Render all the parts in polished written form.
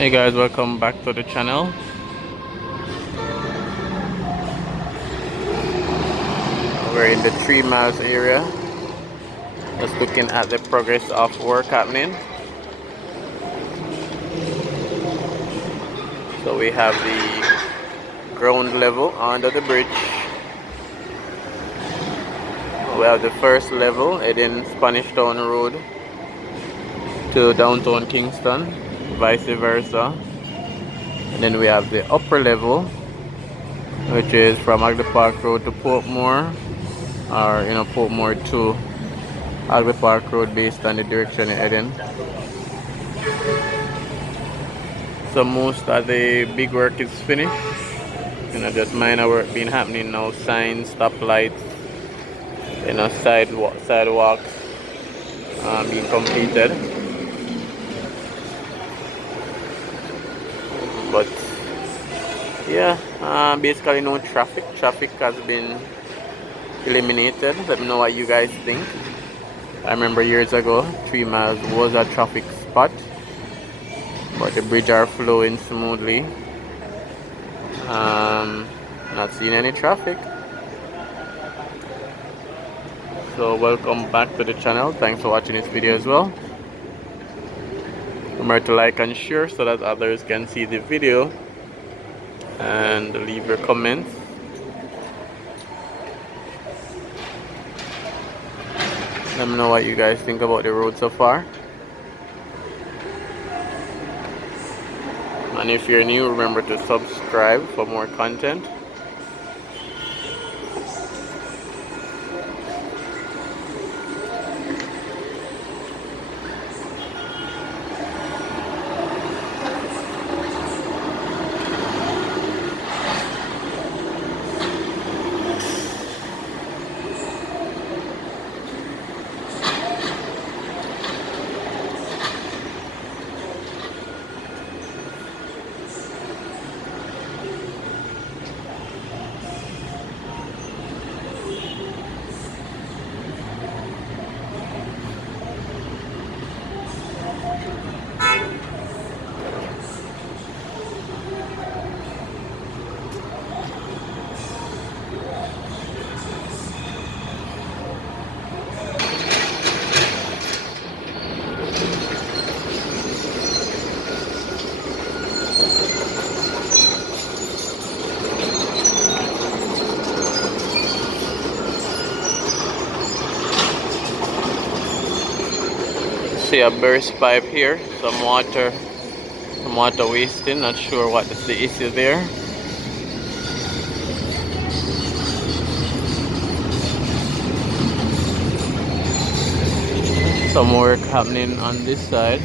Hey guys, welcome back to the channel. We're in the 3 miles area, just looking at the progress of work happening. So we have the ground level under the bridge. We have the first level heading Spanish Town Road to downtown Kingston, vice versa. And then we have the upper level, which is from Hagley Park Road to Portmore, or Portmore to Hagley Park Road based on the direction you're heading. So most of the big work is finished. Just minor work being happening now. Signs, stoplights, sidewalks being completed. But yeah, basically no traffic. Traffic has been eliminated. Let me know what you guys think. I remember years ago, 3 miles was a traffic spot, but the bridge are flowing smoothly. Not seeing any traffic. So welcome back to the channel. Thanks for watching this video as well. Remember to like and share so that others can see the video, and leave your comments. Let me know what you guys think about the road so far. And if you're new, remember to subscribe for more content. See a burst pipe here, some water wasting. Not sure what is the issue there. Some work happening on this side.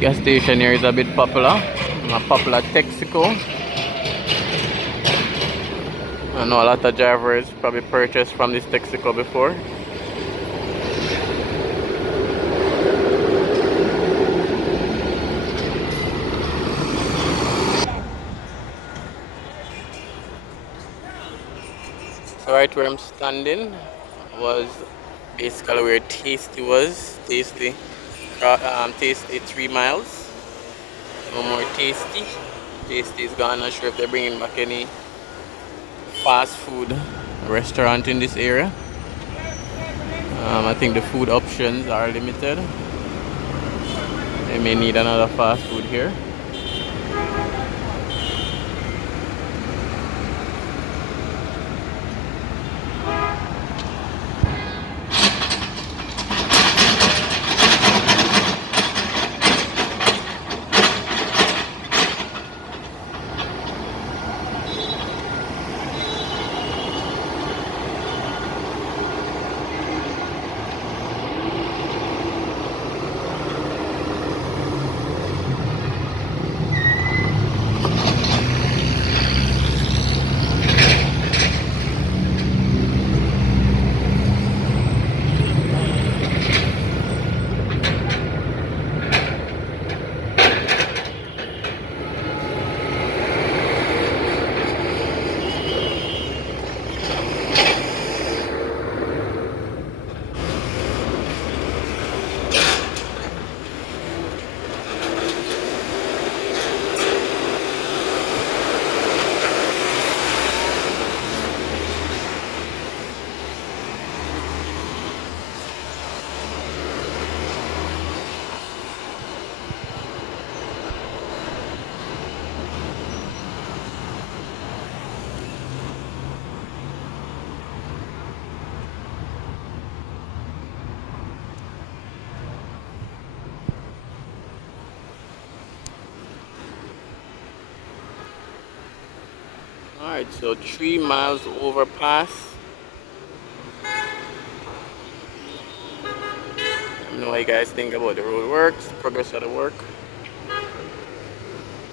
Gas station here is a bit popular. A popular Texaco. I know a lot of drivers probably purchased from this Texaco before. right where I'm standing was basically where Tasty was. Tasty 3 miles. No more Tasty. Tasty is gone. Not sure if they're bringing back any fast food restaurant in this area. I think the food options are limited. They may need another fast food here. Alright, so 3 miles overpass. Let me know what you guys think about the road works, progress of the work.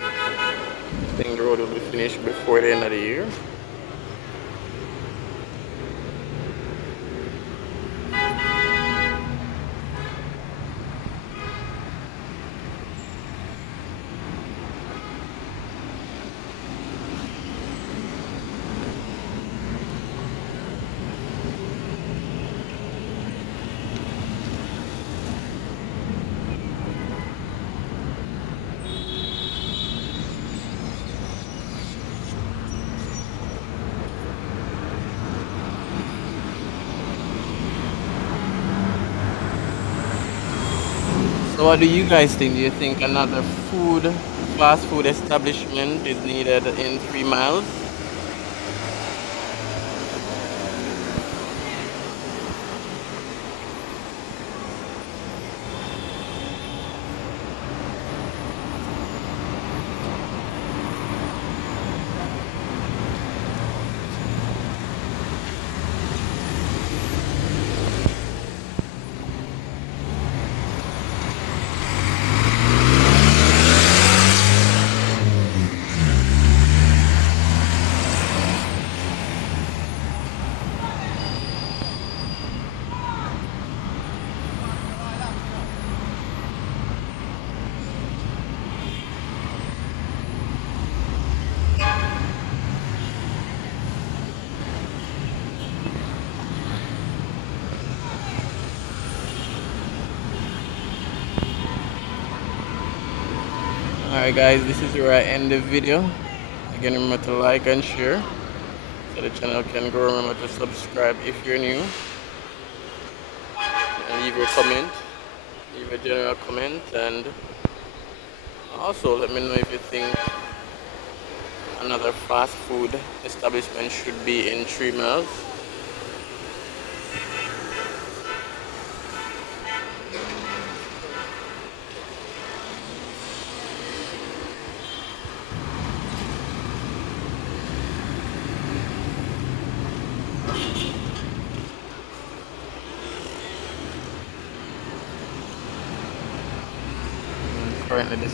I think the road will be finished before the end of the year. So what do you guys think? Do you think another fast food establishment is needed in 3 miles? Alright guys, this is where I end the video. Again, remember to like and share so the channel can grow. Remember to subscribe if you're new. And leave your comment. Leave a general comment. And also let me know if you think another fast food establishment should be in 3 miles. Currently the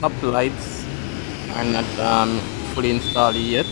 stoplights are not fully installed yet.